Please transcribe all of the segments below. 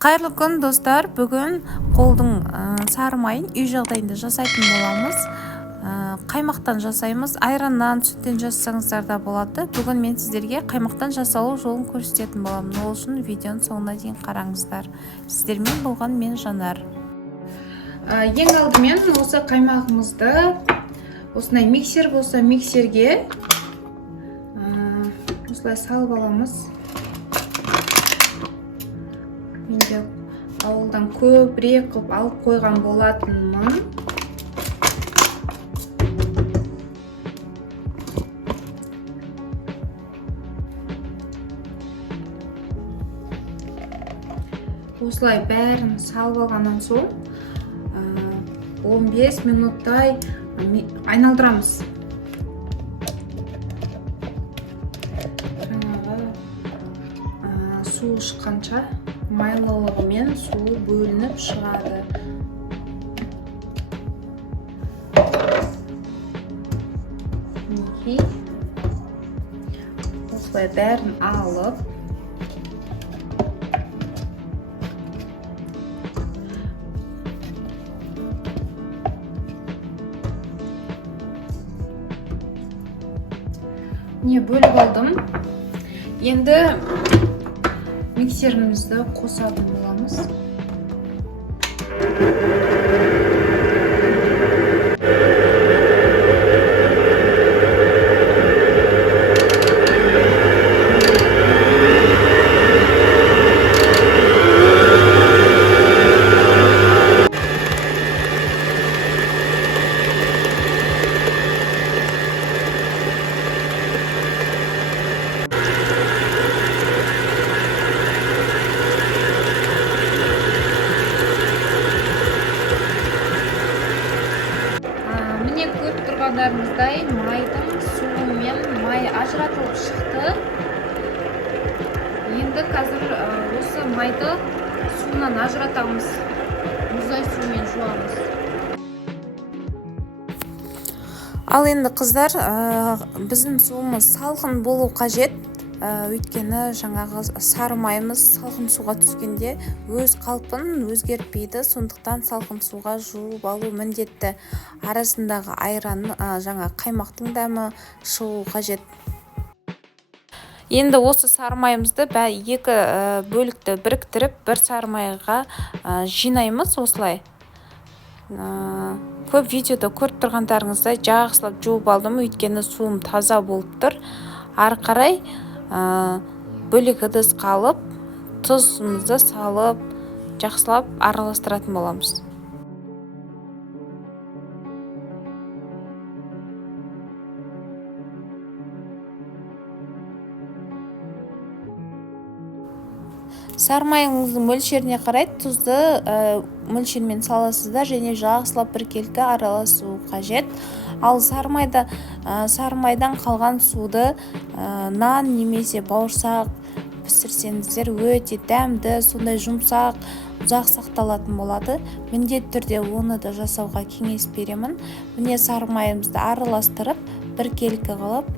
Қайырлы күн достар, бүгін қолдың сары майын үй жағдайында жасайтын боламыз. Қаймақтан жасаймыз, айраннан, сүттен жасасаңыздар да болады. Бүгін мен сіздерге қаймақтан жасалу жолын көрсететін боламын. Ол үшін видеоның соңына дейін қараңыздар. Сіздермен болған мен Жанар. Ең алдымен осы қаймағымызды осындай миксер болса миксерге осылай салып аламыз. Менде ауылдан көбірек қылып алып қойған болатынмын. Осылай бәрін салып алғаннан соң 15 минуттай айналдырамыз. Су шыққанша майлылығымен су бөлініп шығады. Осылай бәрін алып бөліп алдым. Енді миксерімізді қосатын боламыз. Көріп тұрғандарыңыздай майдың суымен май ажыратылып шықты. Енді қазір осы майды суынан ажыратамыз. Мұздай сумен жуамыз. Ал енді қыздар, біздің суымыз салқын болу қажет. Өйткені жаңағы сары майымыз салқын суға түскенде өз қалпын өзгертпейді. Сондықтан салқын суға жуып алу міндетті. Арасындағы айран, жаңа қаймақтың дәмі шығу қажет. Енді осы сары майымызды екі бөлікті біріктіріп, бір сары майға жинаймыз осылай. Көп видеода көріп тұрғандарыңыздай жақсылап жуып алдым, өйткені суым таза болып тұр. Ары қарай бөлек ыдыс қалып, тұзымызды салып, жақсылап араластыратын боламыз. Сары майыңыздың мөлшеріне қарай тұзды мөлшермен саласыздар және жақсылап біркелкі араласу қажет. Ал сары майдан қалған суды нан немесе бауырсақ пісірсеңіздер өте дәмді, сондай жұмсақ, ұзақ сақталатын болады. Міндетті түрде оны да жасауға кеңес беремін. Міне сары майымызды араластырып, біркелкі қылып,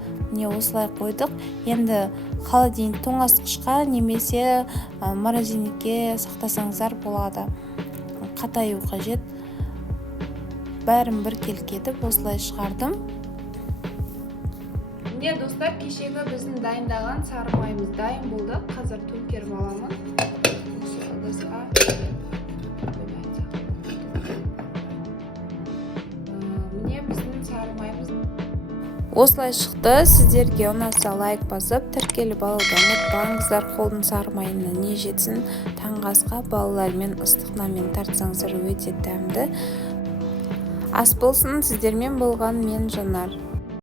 осылай қойдық. Енді холодильник тоңазытқышқа немесе морозильникке сақтасаңыздар болады. Қатаю қажет. Бәрін біркелкі етіп осылай шығардым. Міне достар, кешегі біздің дайындаған сары майымыз дайын болды. Қазір төңкеріп аламын. Міне біздің сары майымыз осылай шықты. Сіздерге ұнаса лайк басып, тіркеліп алуды ұмытпаңыздар. Қолдың сары майына не жетсін, таңғы асқа балалармен ыстық нанмен тартсаңыздар өте дәмді ас болсын. Сіздермен болған мен Жанар.